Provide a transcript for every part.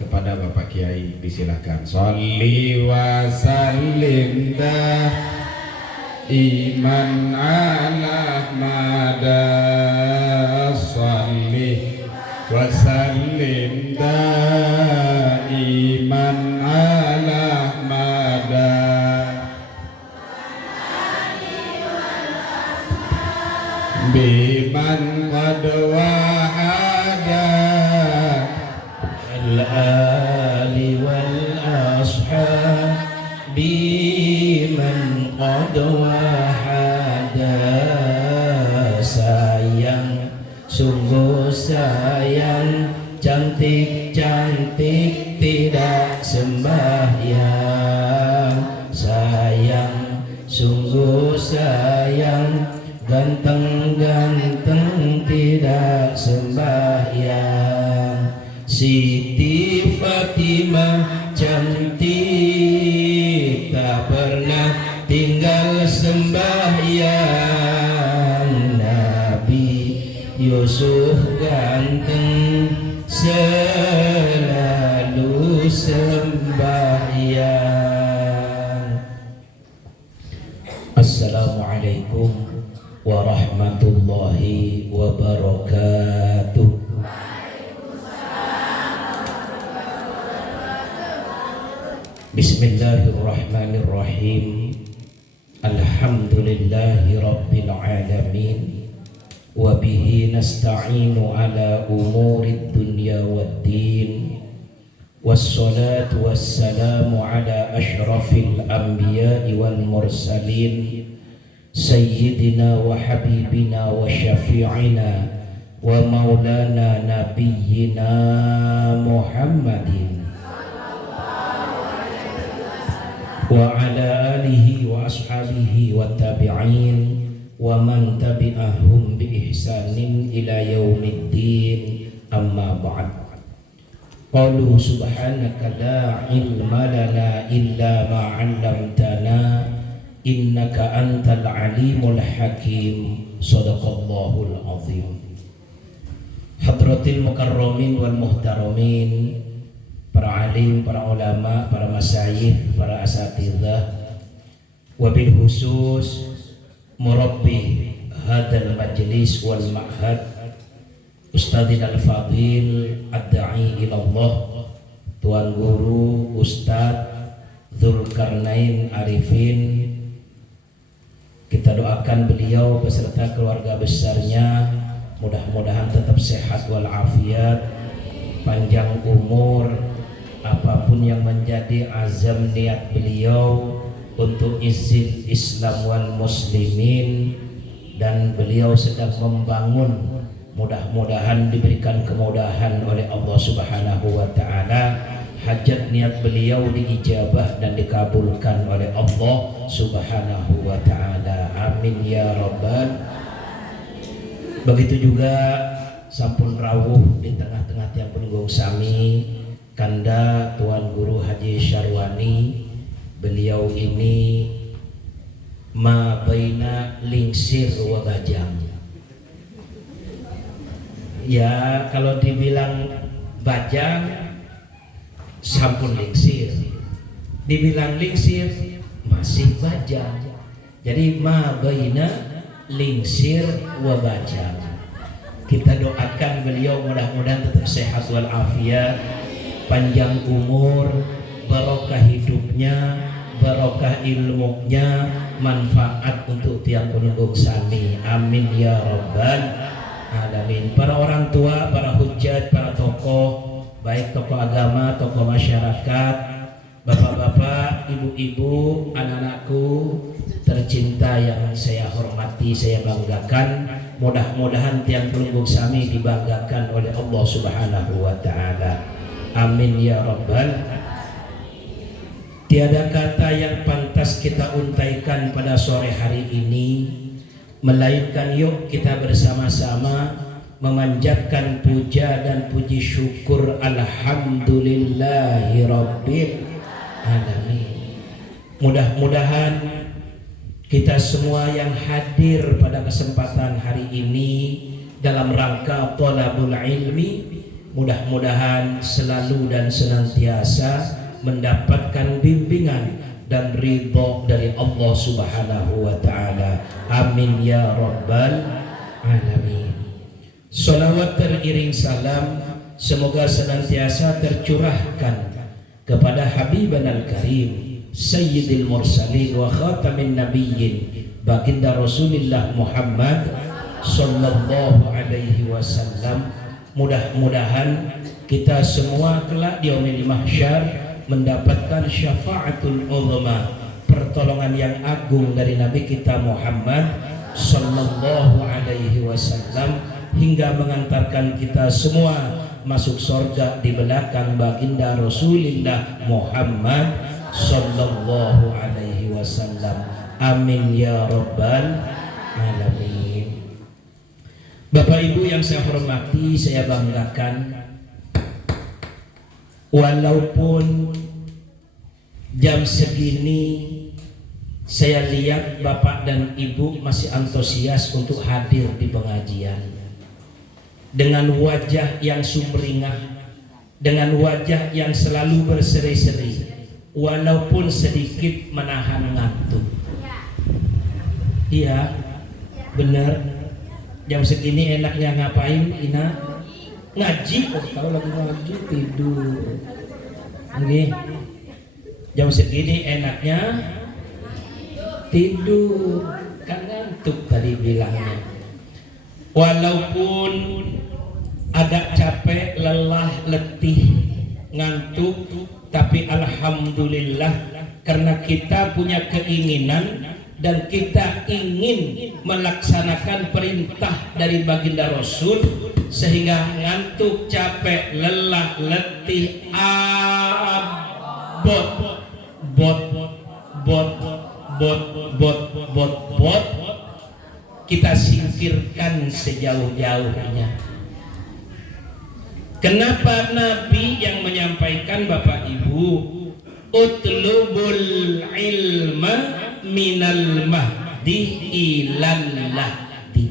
kepada Bapak Kiai, disilahkan. Sholli wa sallim iman ala mada, sholli wa sallim iman ala mada, biman qad wahada al-ali wal-ashab, biman qad wahada. Sayang, sungguh sayang, cantik-cantik tidak sembahyang. Sayang, sungguh sayang, ganteng-ganteng tidak sembahyang. Siti Fatimah cantik, tak pernah tinggal sembahyang. Nabi Yusuf ganteng, selalu sembahyang. Assalamualaikum warahmatullahi wabarakatuh. Bismillahirrahmanirrahim. Alhamdulillahi rabbil alamin, wa bihi nasta'inu ala umurid dunya waddin, wassalatu wassalamu ala ashrafil anbiya'i wal mursalin, sayyidina wa habibina wa syafi'ina wa maulana nabiyyina Muhammadin wa ala alihi wa ashabihi wa tabi'in wa man tabi'ahum bi ihsanin ila yaumiddin, amma ba'd. Qalu subhanaka la ilma lana illa ma 'allamtana innaka antal alimul hakim. Shadaqallahul azim. Hadratil mukarramin wal muhtaramin, para alim, para ulama, para masyayikh, para asatidzah, wabil khusus murabbi hadal majlis wal ma'had, Ustadzina al-fadil ad-da'i ilallah, Tuan Guru Ustadz Dzulkarnain Arifin. Kita doakan beliau beserta keluarga besarnya, mudah-mudahan tetap sehat walafiat, panjang umur. Apapun yang menjadi azam niat beliau untuk izin Islam wal muslimin, dan beliau sedang membangun, mudah-mudahan diberikan kemudahan oleh Allah Subhanahu wa taala. Hajat niat beliau diijabah dan dikabulkan oleh Allah Subhanahu wa taala. Amin ya rabbal. Begitu juga sampun rawuh di tengah-tengah tiang penunggung sami Kanda Tuan Guru Haji Syarwani. Beliau ini ma baina lingsir wa bajang. Ya, kalau dibilang bajang sampun lingsir, dibilang lingsir masih bajang. Jadi ma baina lingsir wa bajang. Kita doakan beliau mudah-mudahan tetap sehat walafiat, panjang umur, barokah hidupnya, barokah ilmunya, manfaat untuk tiang penunggung sami. Amin ya rabbal alamin. Para orang tua, para hujjat, para tokoh, baik tokoh agama, tokoh masyarakat, bapak-bapak, ibu-ibu, anak-anakku tercinta yang saya hormati, saya banggakan. Mudah-mudahan tiang penunggung sami dibanggakan oleh Allah Subhanahu wa taala. Amin ya rabbal. Tiada kata yang pantas kita untaikan pada sore hari ini, melainkan yuk kita bersama-sama memanjatkan puja dan puji syukur alhamdulillahi rabbil alamin. Mudah-mudahan kita semua yang hadir pada kesempatan hari ini dalam rangka thalabul ilmi mudah-mudahan selalu dan senantiasa mendapatkan bimbingan dan ridho dari Allah Subhanahu wa taala. Amin ya rabbal alamin. Salawat teriring salam semoga senantiasa tercurahkan kepada Habiban al-Karim Sayyidil Mursalin wa Khatamin Nabiyyin baginda Rasulullah Muhammad sallallahu alaihi wasallam. Mudah-mudahan kita semua kelak di yaumil mahsyar mendapatkan syafaatul uzma, pertolongan yang agung dari Nabi kita Muhammad sallallahu alaihi wasallam, hingga mengantarkan kita semua masuk surga di belakang baginda Rasulullah Muhammad sallallahu alaihi wasallam. Amin ya rabbal alamin. Bapak Ibu yang saya hormati, saya banggakan, walaupun jam segini saya lihat Bapak dan Ibu masih antusias untuk hadir di pengajian dengan wajah yang sumringah, dengan wajah yang selalu berseri-seri, walaupun sedikit menahan ngantuk. Iya, benar. Jam segini enaknya ngapain, Ina? Ngaji. Oh, kalau lagi ngaji tidur. Ini jam segini enaknya tidur, kan ngantuk tadi bilangnya. Walaupun agak capek, lelah, letih, ngantuk, tapi alhamdulillah karena kita punya keinginan dan kita ingin melaksanakan perintah dari baginda Rasul, sehingga ngantuk, capek, lelah, letih, bot kita singkirkan sejauh-jauhnya. Kenapa Nabi yang menyampaikan, Bapak Ibu, utlubul ilma minal mahdi ilal lahdi.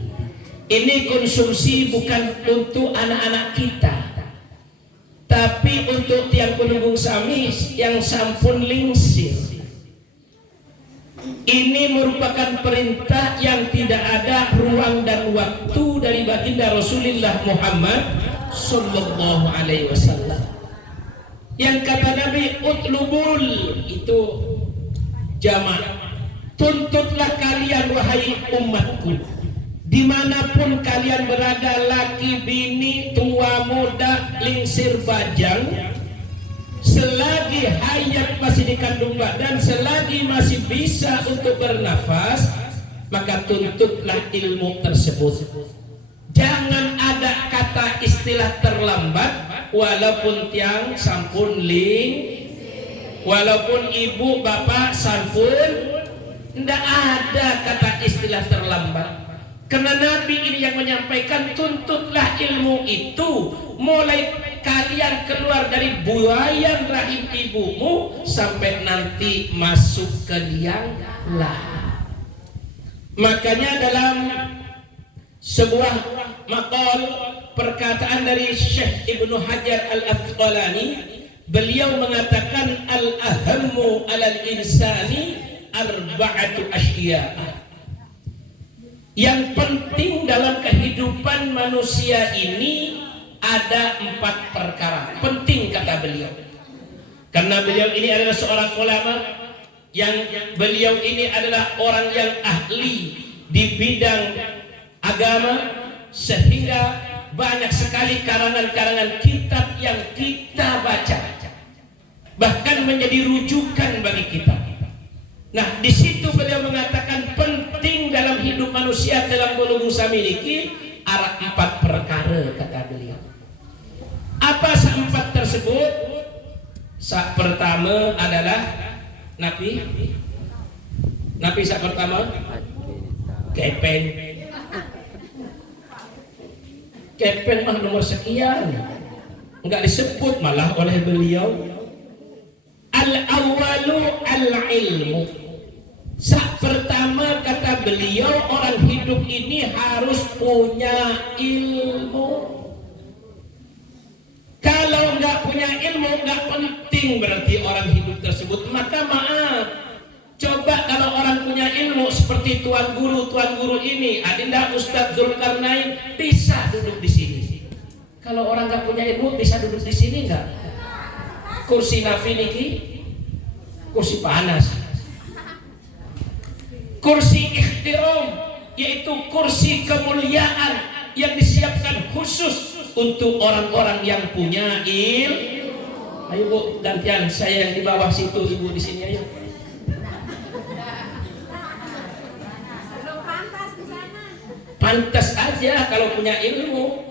Ini konsumsi bukan untuk anak-anak kita, tapi untuk tiang penunggung sami yang sampun lingsir. Ini merupakan perintah yang tidak ada ruang dan waktu dari baginda Rasulullah Muhammad sallallahu alaihi wasallam. Yang kata Nabi utlubul itu jamak, tuntutlah kalian wahai umatku, dimanapun kalian berada, laki, bini, tua, muda, lingsir, bajang, selagi hayat masih dikandung badan, selagi masih bisa untuk bernafas, maka tuntutlah ilmu tersebut. Jangan ada kata istilah terlambat, walaupun tiang sampun walaupun ibu bapak sampun, tidak ada kata istilah terlambat. Karena Nabi ini yang menyampaikan, tuntutlah ilmu itu mulai kalian keluar dari buayan rahim ibumu sampai nanti masuk ke liang lahat. Makanya dalam sebuah maqal perkataan dari Syekh Ibnu Hajar Al-Asqalani, beliau mengatakan al-ahammu alal insani arba'atu asyi'a. Yang penting dalam kehidupan manusia ini ada 4 perkara penting, kata beliau. Karena beliau ini adalah seorang ulama, yang beliau ini adalah orang yang ahli di bidang agama, sehingga banyak sekali karangan-karangan kitab yang kita baca, bahkan menjadi rujukan bagi kita. Nah, di situ beliau mengatakan penting dalam hidup manusia dalam bulungan samiliki ada 4 perkara, kata beliau. Apa 4 tersebut? Sak pertama adalah Nabi sak pertama kepen. Kepen mah nomor sekian, enggak disebut malah oleh beliau. Al-awwalu al-ilmu. Sak pertama, kata beliau, orang hidup ini harus punya ilmu. Kalau nggak punya ilmu, nggak penting berarti orang hidup tersebut. Maka maaf, coba kalau orang punya ilmu seperti tuan guru ini, Adinda Ustadz Zulkarnain bisa duduk di sini. Kalau orang nggak punya ilmu bisa duduk di sini nggak? Kursi Nafi niki, kursi panas. Kursi ikhtiram, yaitu kursi kemuliaan yang disiapkan khusus untuk orang-orang yang punya ilmu. Ayo Bu, gantian saya yang di bawah situ, Ibu di sini ayo. Pantas aja kalau punya ilmu.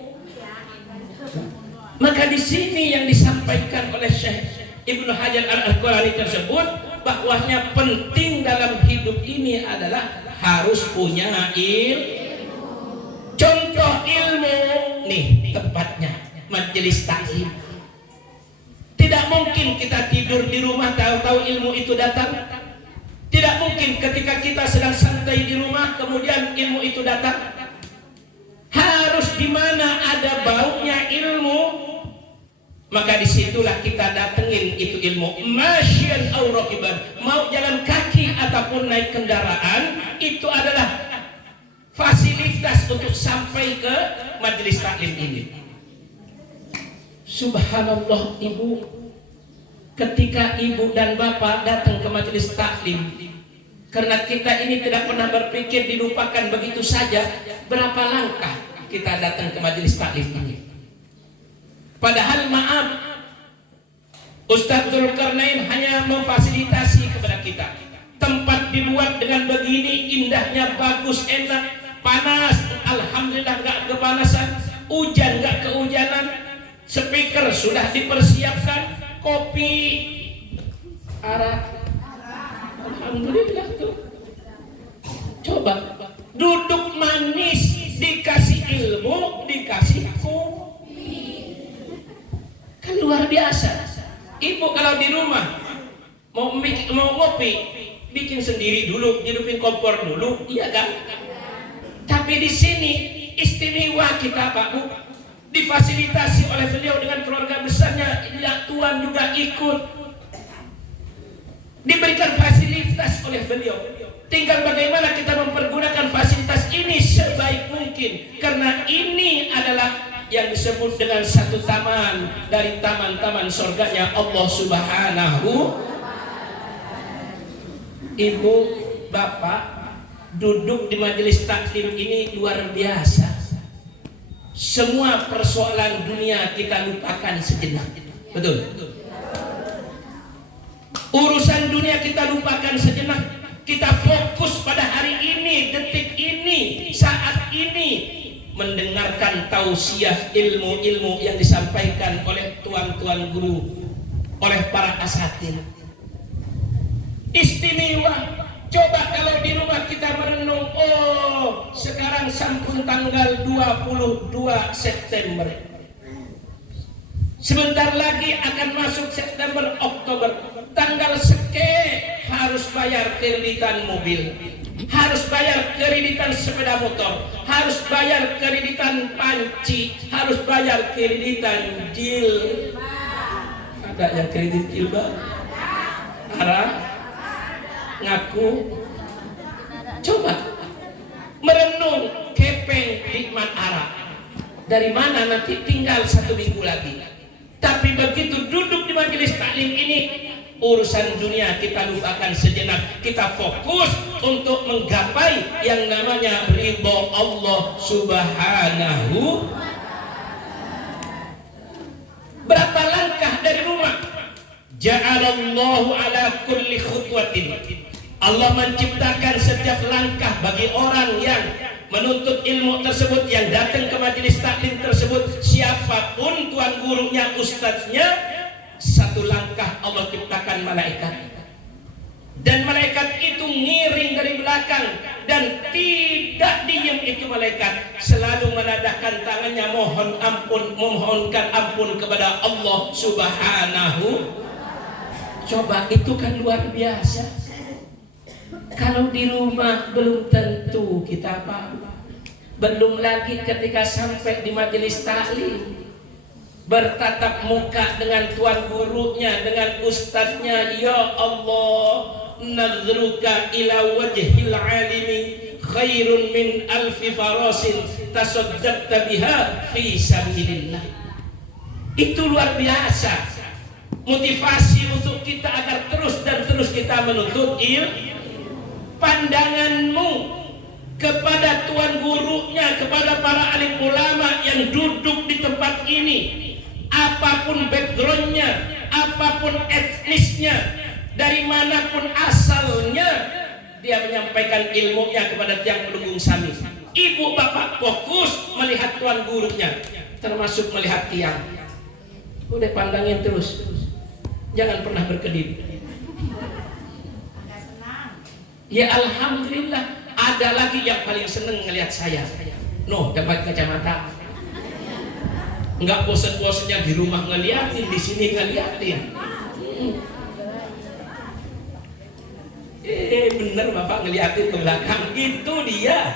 Maka di sini yang disampaikan oleh Syekh Ibnu Hajar Al-Asqalani tersebut, bahwasanya penting dalam hidup ini adalah harus punya ilmu. Contoh ilmu nih tempatnya majelis taklim. Tidak mungkin kita tidur di rumah tahu-tahu ilmu itu datang. Tidak mungkin ketika kita sedang santai di rumah kemudian ilmu itu datang. Harus di mana ada baunya ilmu, maka disitulah kita datengin itu ilmu. Masyan au rakiban, mau jalan kaki ataupun naik kendaraan, itu adalah fasilitas untuk sampai ke majelis taklim ini. Subhanallah Ibu, ketika Ibu dan Bapak datang ke majelis taklim, karena kita ini tidak pernah berpikir dilupakan begitu saja, berapa langkah kita datang ke majelis taklim ini. Padahal maaf, Ustadz Zulkarnain hanya memfasilitasi kepada kita tempat dibuat dengan begini indahnya, bagus, enak, panas, alhamdulillah nggak kepanasan, hujan nggak kehujanan, speaker sudah dipersiapkan, kopi, arak, alhamdulillah tuh. Coba duduk manis, dikasih ilmu, dikasih kopi, kan luar biasa. Ibu kalau di rumah mau ngopi, bikin sendiri dulu, hidupin kompor dulu, iya kan? Tapi di sini istimewa kita Pak Bu, difasilitasi oleh beliau dengan keluarga besarnya, ya Tuhan juga ikut, diberikan fasilitas oleh beliau. Tinggal bagaimana kita mempergunakan fasilitas ini sebaik mungkin, karena ini adalah yang disebut dengan satu taman dari taman-taman surganya Allah Subhanahu. Ibu, Bapak duduk di majelis taklim ini luar biasa. Semua persoalan dunia kita lupakan sejenak. Betul? Urusan dunia kita lupakan sejenak. Kita fokus pada hari ini, detik ini, saat ini, mendengarkan tausiah ilmu-ilmu yang disampaikan oleh tuan-tuan guru, oleh para asatidz. Istimewa. Coba kalau di rumah kita merenung, oh sekarang sampun tanggal 22 September, sebentar lagi akan masuk September, Oktober, tanggal sekian harus bayar kreditan mobil, harus bayar kreditan sepeda motor, harus bayar kreditan panci, harus bayar kreditan jil. Ada yang kredit jilbab? Arah? Ngaku? Coba merenung, kepeng nikmat Arab. Dari mana nanti tinggal 1 minggu lagi. Tapi begitu duduk di majelis taklim ini, urusan dunia kita lupakan sejenak. Kita fokus untuk menggapai yang namanya ridho Allah Subhanahu. Berapa langkah dari rumah? Ja'alallahu ala kulli khutwatin. Allah menciptakan setiap langkah bagi orang yang menuntut ilmu tersebut, yang datang ke majelis taklim tersebut, siapapun tuan gurunya, ustadznya, satu langkah Allah ciptakan malaikat, dan malaikat itu ngiring dari belakang, dan tidak diem itu malaikat, selalu menadahkan tangannya mohon ampun, memohonkan ampun kepada Allah Subhanahu. Coba itu kan luar biasa. Kalau di rumah belum tentu kita paham, belum lagi ketika sampai di majelis taklim. bertatap muka dengan tuan gurunya, dengan ustadznya. Ya Allah, nadruka ila wajhil alimi khairun min alfi farasin tasaddaqta biha fi sabilillah. Itu luar biasa motivasi untuk kita agar terus dan terus kita menuntut ilmu. Pandanganmu kepada tuan gurunya, kepada para alim ulama yang duduk di tempat ini, apapun backgroundnya, apapun etnisnya, dari manapun asalnya, dia menyampaikan ilmunya kepada tiang pelunggung sami. Ibu bapak fokus melihat tuan gurunya, termasuk melihat tiang. Udah pandangin terus, jangan pernah berkedip. Ya alhamdulillah, ada lagi yang paling seneng ngelihat saya. No, dapat kacamata. Enggak bosen-bosennya di rumah ngeliatin, di sini ngeliatin. Bener bapak ngeliatin ke belakang, itu dia.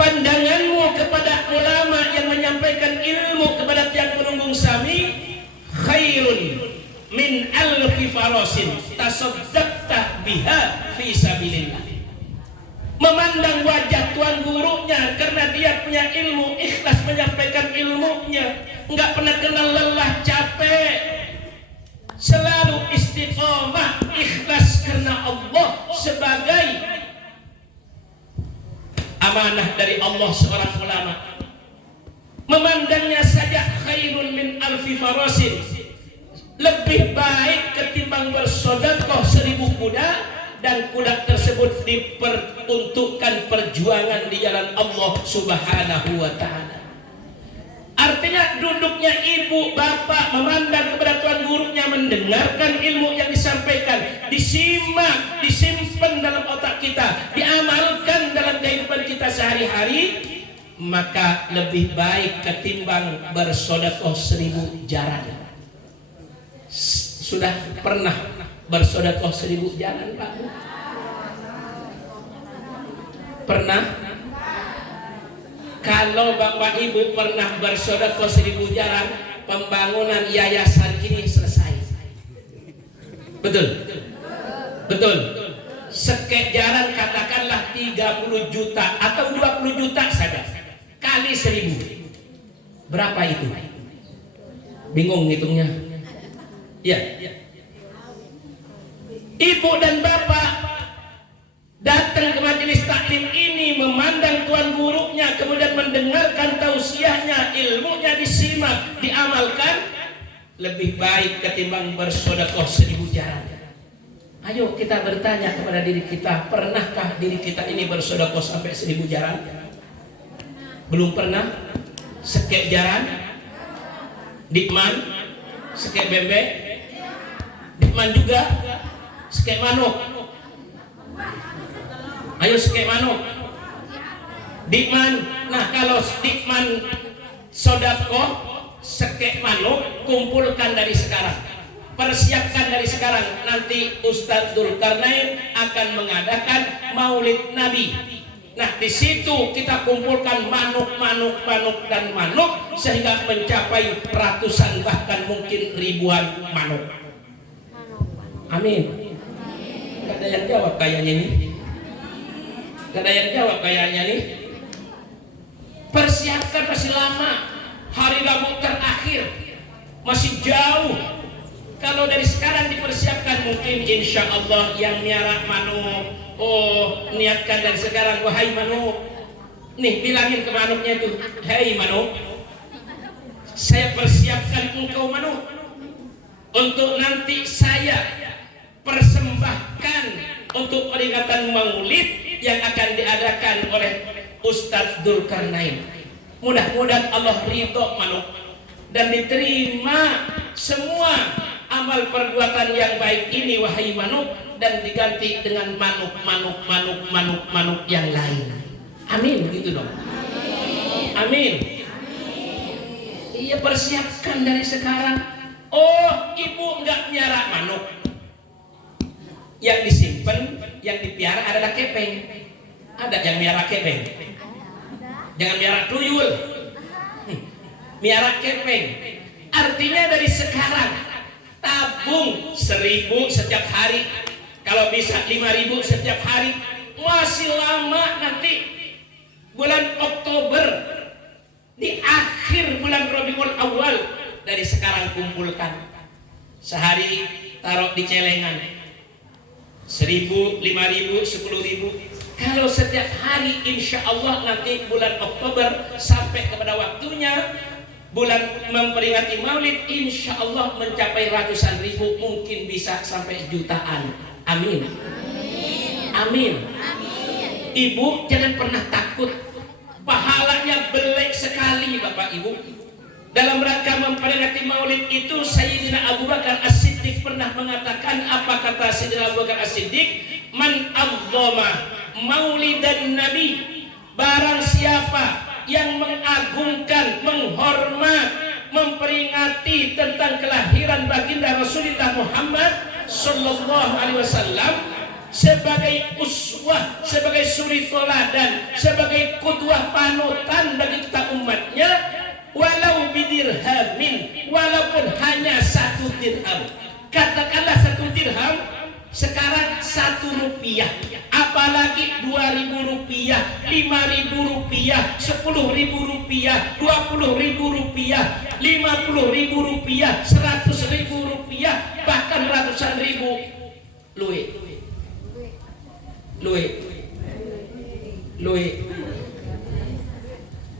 Pandanganmu kepada ulama yang menyampaikan ilmu kepada tiang penunggung sami khairun min alfi farasin tasaddaqta biha fi sabilillah. Memandang wajah tuan gurunya karena dia punya ilmu, ikhlas menyampaikan ilmunya, enggak pernah kenal lelah capek, selalu istiqomah, ikhlas karena Allah sebagai amanah dari Allah seorang ulama. Memandangnya saja khairun min alfi farasin, lebih baik ketimbang bersedekah 1000 kuda dan kuda tersebut diperuntukkan perjuangan di jalan Allah Subhanahu wa taala. Artinya duduknya ibu bapak memandang kepada tuan gurunya, mendengarkan ilmu yang disampaikan, disimak, disimpan dalam otak kita, diamalkan dalam kehidupan kita sehari-hari, maka lebih baik ketimbang bersedekah 1000 jaran. Sudah pernah bersedekah 1000 jaran Pak? Pernah? Kalau bapak ibu pernah bersedekah 1000 jaran, pembangunan yayasan ini selesai. Betul? Betul. Sekek jaran katakanlah 30 juta atau 20 juta saja, kali 1000 berapa itu? Bingung ngitungnya. Ya, ibu dan bapak datang ke majelis taklim ini, memandang tuan gurunya, kemudian mendengarkan tausiahnya, ilmunya disimak, diamalkan, lebih baik ketimbang bersedekah 1000 jaran. Ayo kita bertanya kepada diri kita, pernahkah diri kita ini bersedekah sampai 1000 jaran? Belum pernah? Sekek jaran? Dikman? Sekek bebek? Dikman juga, sekek manuk. Ayo sekek manuk. Dikman. Nah kalau dikman sodako, sekek manuk, kumpulkan dari sekarang. Persiapkan dari sekarang. Nanti Ustadz Dzulkarnain akan mengadakan Maulid Nabi. Nah di situ kita kumpulkan manuk dan manuk sehingga mencapai ratusan bahkan mungkin ribuan manuk. Amin. Gak ada yang jawab kayaknya nih. Gak ada yang jawab kayaknya nih. Persiapkan masih lama. Hari Rabu terakhir masih jauh. Kalau dari sekarang dipersiapkan, mungkin insya Allah yang miara manuk, niatkan dari sekarang, wahai manuk, nih bilangin ke manuknya itu, hei manuk, saya persiapkan engkau manuk untuk nanti saya persembahkan untuk peringatan Maulid yang akan diadakan oleh Ustadz Dzulkarnain. Mudah-mudahan Allah ridho manuk dan diterima semua amal perbuatan yang baik ini wahai manuk, dan diganti dengan manuk yang lain. Amin, begitu dong. Amin. Iya, persiapkan dari sekarang. Oh, ibu enggak miara manuk, yang disimpan, yang dipiara adalah kepeng. Ada yang miara kepeng. Jangan miara tuyul. miara kepeng. Artinya dari sekarang tabung 1.000 setiap hari, kalau bisa 5.000 setiap hari. Masih lama, nanti bulan Oktober, di akhir bulan Rabiul Awal. Dari sekarang kumpulkan, sehari taruh di celengan, 1.000, 5.000, 10.000. Kalau setiap hari, insya Allah nanti bulan Oktober sampai kepada waktunya bulan memperingati Maulid, insya Allah mencapai ratusan ribu, mungkin bisa sampai jutaan. Amin. Amin. Ibu jangan pernah takut, pahalanya belek sekali Bapak Ibu. Dalam rangka memperingati Maulid itu, Sayyidina Abu Bakar As-Siddiq pernah mengatakan, apa kata Sayyidina Abu Bakar As-Siddiq? Man adzama maulidan Nabi, barang siapa yang mengagungkan, menghormat, memperingati tentang kelahiran baginda Rasulullah Muhammad sallallahu alaihi wasallam sebagai uswah, sebagai suri teladan, sebagai qudwah panutan bagi kita umatnya, walau bidirhamin, walaupun hanya 1 dirham. Katakanlah 1 dirham sekarang 1 rupiah, apalagi 2.000 rupiah, 5.000 rupiah, 10.000 rupiah, 20.000 rupiah, 50.000 rupiah, 100.000 rupiah, bahkan ratusan ribu. Luwe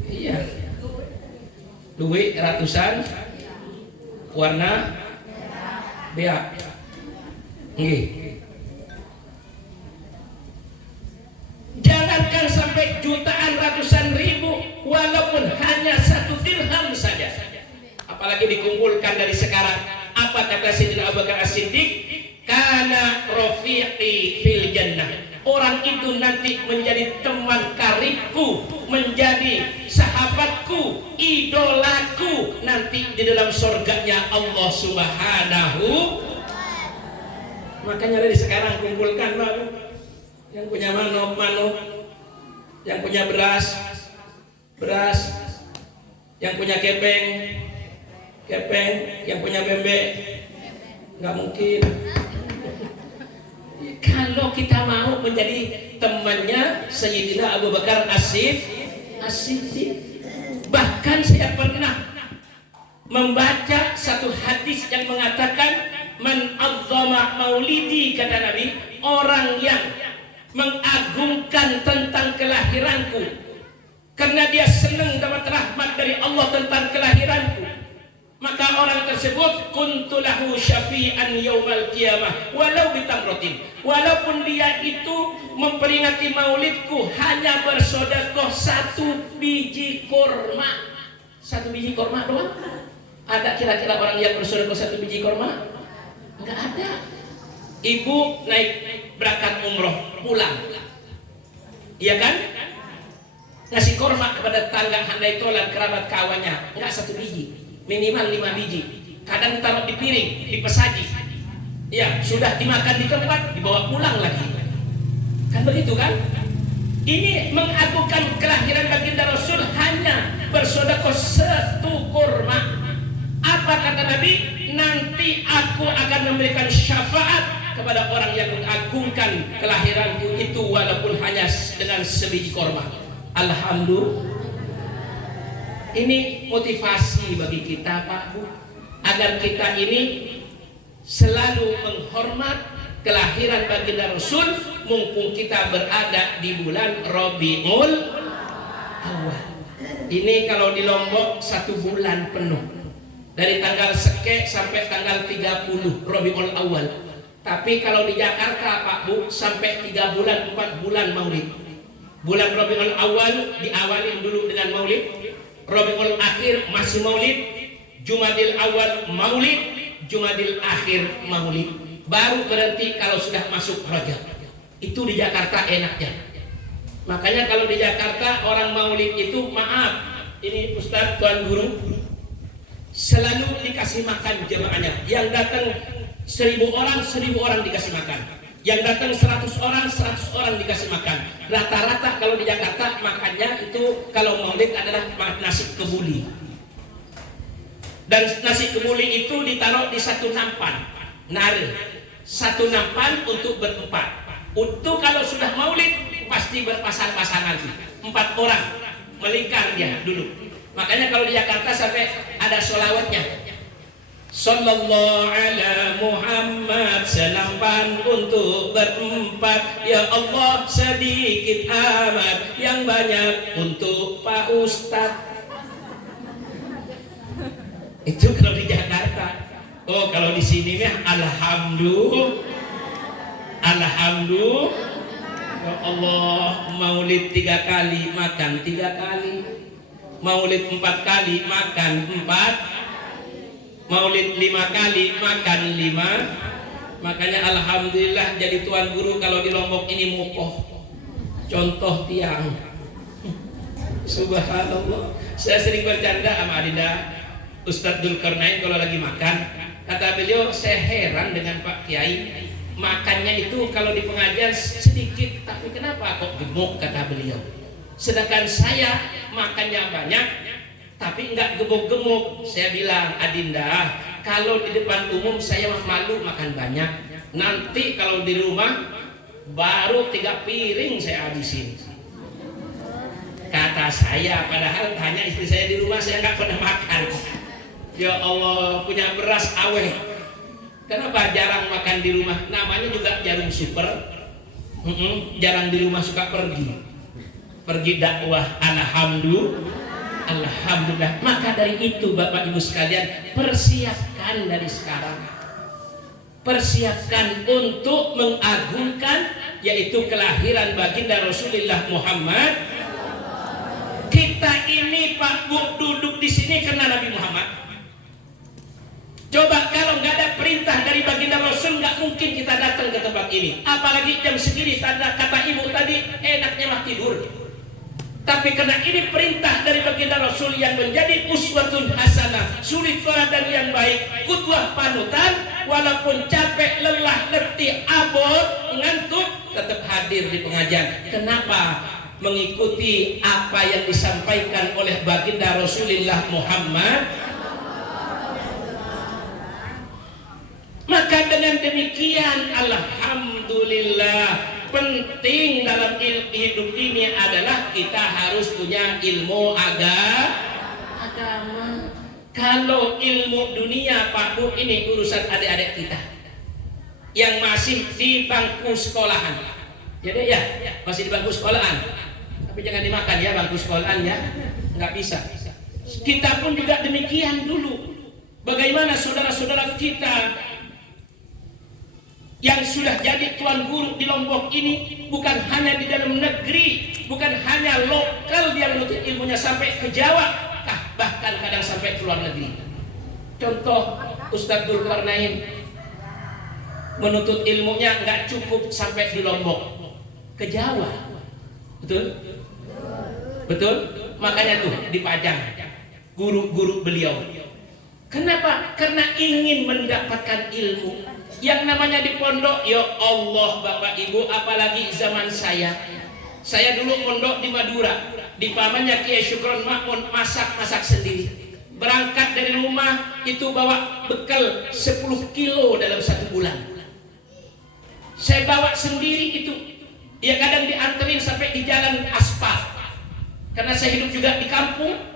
iya, luwe ratusan, warna beak. Jangankan sampai jutaan, ratusan ribu, walaupun hanya 1 dirham saja, apalagi dikumpulkan dari sekarang. Apa kata Sayyidina Abu Bakar As-Siddiq? Kana rafiqi fil jannah, orang itu nanti menjadi teman karibku, menjadi sahabatku, idolaku nanti di dalam surganya Allah Subhanahu. Makanya dari sekarang kumpulkan Bapak, yang punya manuk, yang punya beras, yang punya kepeng, yang punya bebek. Nggak mungkin. Kalau kita mau menjadi temannya Sayyidina Abu Bakar As-Siddiq. Bahkan saya pernah membaca satu hadis yang mengatakan, man azzama maulidi, kata Nabi, orang yang mengagungkan tentang kelahiranku karena dia senang dapat rahmat dari Allah tentang kelahiranku, maka orang tersebut kuntu lahu syafi'an yaumal qiyamah walau bitamratin, walaupun dia itu memperingati maulidku hanya bersedekah 1 biji kurma. 1 biji kurma doang. Ada kira-kira orang yang bersedekah 1 biji kurma? Enggak ada. Ibu naik berangkat umroh pulang, iya kan? Ngasih kurma kepada tetangga, handai tolan, kerabat kawannya, enggak 1 biji, minimal 5 biji. Kadang ditaruh di piring, di pesaji. Ya, sudah dimakan di tempat, dibawa pulang lagi. Kan begitu kan? Ini mengagungkan kelahiran baginda Rasul, hanya bersedekah 1 kurma. Apa kata Nabi? Nanti aku akan memberikan syafaat kepada orang yang mengagungkan kelahiranku itu walaupun hanya dengan sebiji kurma. Alhamdulillah. Ini motivasi bagi kita Pak Bu, agar kita ini selalu menghormat kelahiran baginda Rasul mumpung kita berada di bulan Rabiul Awal. Ini kalau di Lombok 1 bulan penuh, dari tanggal seke sampai tanggal 30 Rabiul Awal. Tapi kalau di Jakarta Pak Bu sampai 3 bulan 4 bulan Maulid. Bulan Rabiul Awal diawali dulu dengan Maulid, Rabiul Akhir masih Maulid, Jumadil Awal Maulid, Jumadil Akhir Maulid, baru berhenti kalau sudah masuk Rajab. Itu di Jakarta enaknya. Makanya kalau di Jakarta orang Maulid itu, maaf, ini Ustadz, Tuan Guru, selalu dikasih makan jemaahnya. Yang datang 1.000 orang, 1.000 orang dikasih makan. Yang datang 100 orang, 100 orang dikasih makan. Rata-rata kalau di Jakarta makannya itu kalau Maulid adalah nasi kebuli. Dan nasi kemuli itu ditaruh di satu nampan, nare, satu nampan untuk berempat. Untuk kalau sudah maulid pasti berpasang-pasangan, 4 orang melingkar dia duduk. Makanya kalau di Jakarta sampai ada sholawatnya. Sallallahu ala Muhammad, senampan untuk berempat. Ya Allah sedikit amat, yang banyak untuk Pak Ustadz. Itu kalau di Jakarta. Oh, kalau di sini mah alhamdulillah. Ya Allah, maulid 3 kali makan 3 kali. Maulid 4 kali makan 4. Maulid 5 kali makan 5. Makanya alhamdulillah jadi tuan guru kalau di Lombok ini mukoh. Contoh tiang. Subhanallah. Saya sering bercanda sama Adinda Ustadz Dzulkarnain kalau lagi makan, kata beliau, saya heran dengan Pak Kiai, makannya itu kalau di pengajian sedikit, tapi kenapa kok gemuk, kata beliau. Sedangkan saya makannya banyak, tapi enggak gemuk-gemuk. Saya bilang, Adinda, kalau di depan umum saya malu makan banyak. Nanti kalau di rumah baru 3 piring saya habisin. Kata saya, padahal tanya istri saya di rumah, saya nggak pernah makan. Ya Allah, punya beras awet. Kenapa jarang makan di rumah? Namanya juga jarum super. Jarang di rumah, suka pergi dakwah. Alhamdulillah. Maka dari itu Bapak Ibu sekalian, persiapkan dari sekarang. Persiapkan untuk mengagungkan yaitu kelahiran baginda Rasulullah Muhammad. Kita ini Pak Bu duduk di sini karena Nabi Muhammad. Coba kalau nggak ada perintah dari baginda Rasul, nggak mungkin kita datang ke tempat ini. Apalagi jam segini, kata ibu tadi, enaknya mah tidur. Tapi karena ini perintah dari baginda Rasul yang menjadi uswatun hasanah, suri teladan yang baik, qudwah panutan, walaupun capek, lelah, letih, abot, ngantuk, tetap hadir di pengajian. Kenapa? Mengikuti apa yang disampaikan oleh baginda Rasulullah Muhammad. Maka dengan demikian alhamdulillah, penting dalam hidup ini adalah kita harus punya ilmu agama. Kalau ilmu dunia Pak Bu, ini urusan adik-adik kita yang masih di bangku sekolahan. Jadi ya masih di bangku sekolahan, tapi jangan dimakan ya bangku sekolahan ya, nggak bisa. Kita pun juga demikian dulu. Bagaimana saudara-saudara kita yang sudah jadi tuan guru di Lombok ini, bukan hanya di dalam negeri, bukan hanya lokal dia menuntut ilmunya sampai ke Jawa, bahkan kadang sampai ke luar negeri. Contoh Ustadz Dzulkarnain menuntut ilmunya nggak cukup sampai di Lombok, ke Jawa, betul? Betul? Makanya tuh dipajang guru-guru beliau. Kenapa? Karena ingin mendapatkan ilmu. Yang namanya di pondok, ya Allah Bapak Ibu, apalagi zaman saya dulu pondok di Madura, di pamannya Kiai Syukron Makmun, masak sendiri. Berangkat dari rumah itu bawa bekal 10 kilo dalam 1 bulan. Saya bawa sendiri itu, ya kadang dianterin sampai di jalan aspal, karena saya hidup juga di kampung.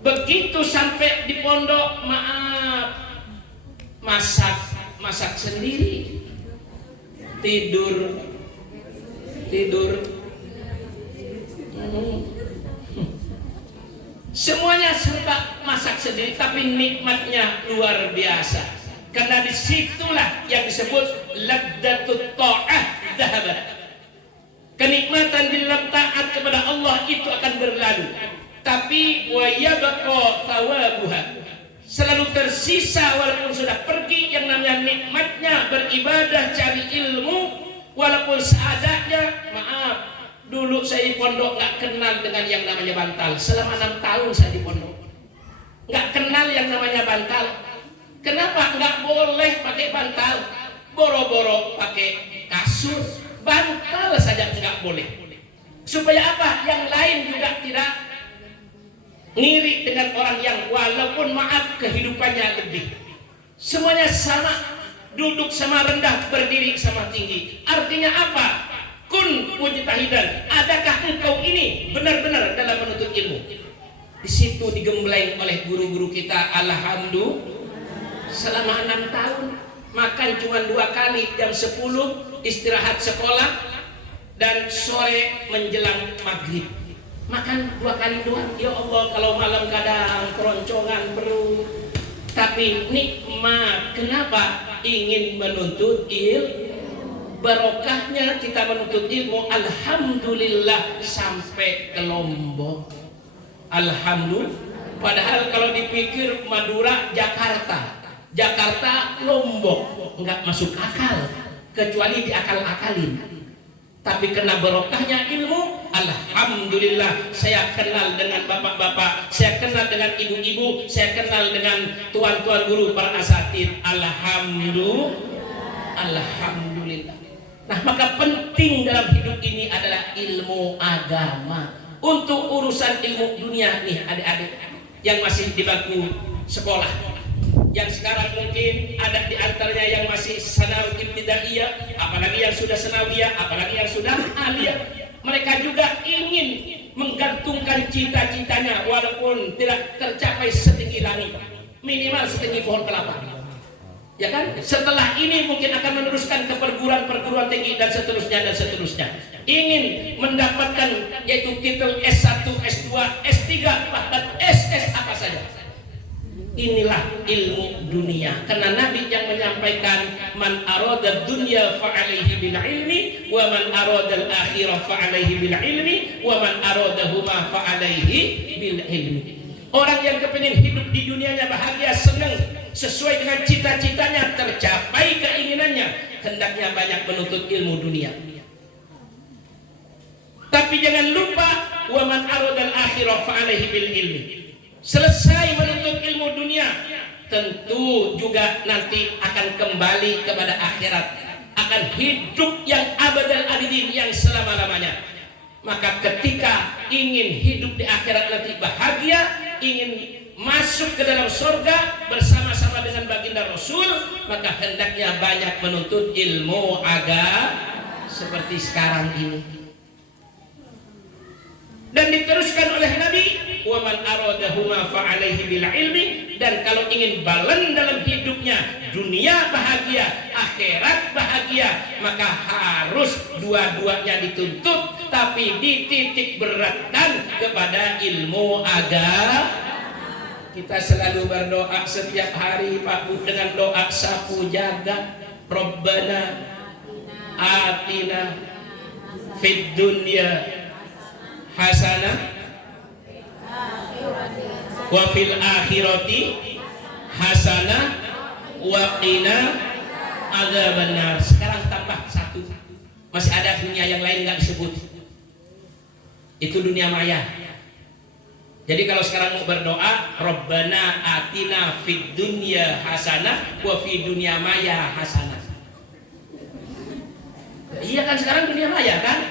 Begitu sampai di pondok, masak sendiri, tidur. Semuanya serba masak sendiri, tapi nikmatnya luar biasa. Karena disitulah yang disebut laddatut ta'ah dhahabat. Kenikmatan di dalam taat kepada Allah itu akan berlalu, tapi wa yabqa thawabuha, selalu tersisa walaupun sudah pergi yang namanya nikmatnya beribadah, cari ilmu, walaupun seadanya. Maaf, dulu saya di pondok nggak kenal dengan yang namanya bantal. Selama 6 tahun saya di pondok nggak kenal yang namanya bantal. Kenapa? Nggak boleh pakai bantal, boro-boro pakai kasur. Bantal saja nggak boleh. Supaya apa? Yang lain juga ngiri dengan orang yang walaupun maaf kehidupannya lebih. Semuanya sama, duduk sama rendah, berdiri sama tinggi. Artinya apa? Kun mujtahidan. Adakah engkau ini benar-benar dalam menuntut ilmu? Di situ digembleng oleh guru-guru kita, alhamdulillah, selama 6 tahun makan cuma 2 kali, jam 10 istirahat sekolah dan sore menjelang maghrib. Makan 2 kali doang. Ya Allah, kalau malam kadang keroncongan perut. Tapi nikmat. Kenapa? Ingin menuntut ilmu. Barokahnya kita menuntut ilmu, alhamdulillah, sampai ke Lombok. Alhamdulillah. Padahal kalau dipikir Madura, Jakarta, Lombok, nggak masuk akal, kecuali diakal-akalin. Tapi kena barokahnya ilmu, alhamdulillah, saya kenal dengan bapak-bapak, saya kenal dengan ibu-ibu, saya kenal dengan tuan-tuan guru, para asatid. Alhamdulillah. Nah, maka penting dalam hidup ini adalah ilmu agama. Untuk urusan ilmu dunia nih adik-adik yang masih di bangku sekolah, yang sekarang mungkin ada di antaranya yang masih sanawi ibtidaiyah, apalagi yang sudah sanawiyah, apalagi yang sudah aliyah. Mereka juga ingin menggantungkan cita-citanya walaupun tidak tercapai setinggi langit, minimal setinggi pohon kelapa. Ya kan? Setelah ini mungkin akan meneruskan ke perguruan-perguruan tinggi dan seterusnya. Ingin mendapatkan yaitu titel S1, S2, S3, bahkan SS apa saja. Inilah ilmu dunia. Karena Nabi yang menyampaikan, man arada dunya fa'alaihi bil ilmi wa man arada al akhirah fa'alaihi bil ilmi wa man aradahuma fa'alaihi bil ilmi. Orang yang kepingin hidup di dunianya bahagia, senang, sesuai dengan cita-citanya, tercapai keinginannya, hendaknya banyak menuntut ilmu dunia. Tapi jangan lupa, wa man aradal akhirah fa alaihi bil ilmi. Selesai menuntut ilmu dunia, tentu juga nanti akan kembali kepada akhirat, akan hidup yang abadal abidin, yang selama-lamanya. Maka ketika ingin hidup di akhirat nanti bahagia, ingin masuk ke dalam surga bersama-sama dengan baginda Rasul, maka hendaknya banyak menuntut ilmu agama seperti sekarang ini. Dan diteruskan oleh Nabi, wa man aradahuma fa alaihi bil ilmi. Dan kalau ingin balen dalam hidupnya, dunia bahagia, akhirat bahagia, maka harus dua-duanya dituntut, tapi dititik beratkan kepada ilmu agama. Kita selalu berdoa setiap hari, Pak Bu, dengan doa sapu jaga, Rabbana atina fid dunya hasanah wa fil akhirati hasanah wa qina adzabannar. Sekarang tambah satu, masih ada dunia yang lain nggak disebut, itu dunia maya. Jadi kalau sekarang mau berdoa, Rabbana atina fid dunya hasanah wa fid dunya maya hasanah. Iya kan, sekarang dunia maya kan?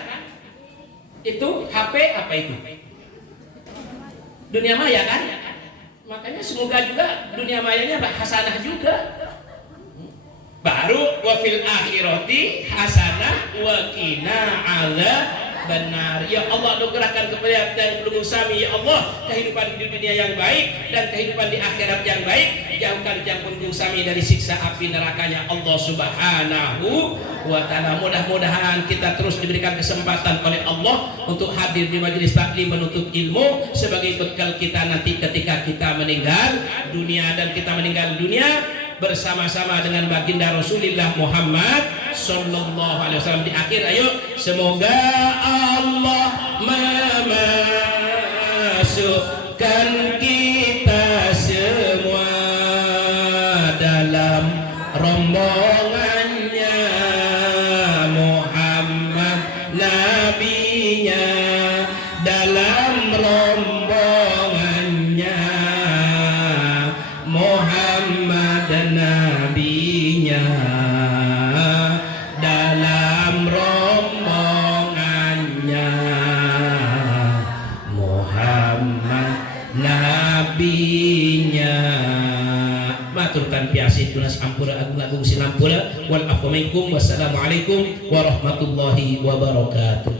Itu HP apa itu? Dunia maya kan? Makanya semoga juga dunia mayanya hasanah juga. Baru wa fil akhirati hasanah wa qina adzabannar. Ya Allah, doakan kepada yang belum sami, ya Allah, kehidupan di dunia yang baik dan kehidupan di akhirat yang baik. Jauhkan jampun sami dari siksa api nerakanya Allah Subhanahu wa ta'ala. Mudah-mudahan kita terus diberikan kesempatan oleh Allah untuk hadir di majelis taklim menuntut ilmu sebagai bekal kita nanti ketika kita meninggal dunia, dan kita meninggal dunia bersama-sama dengan baginda Rasulullah Muhammad sallallahu alaihi wasallam. Di akhir, ayo semoga Allah memasukkan kita semua dalam rombongannya Muhammad nabinya, dalam rombongannya Muhammad nabinya, dalam rombongannya Muhammad pitunas ampura agung-agung sinampura wal afwa minkum. Wassalamualaikum warahmatullahi wabarakatuh.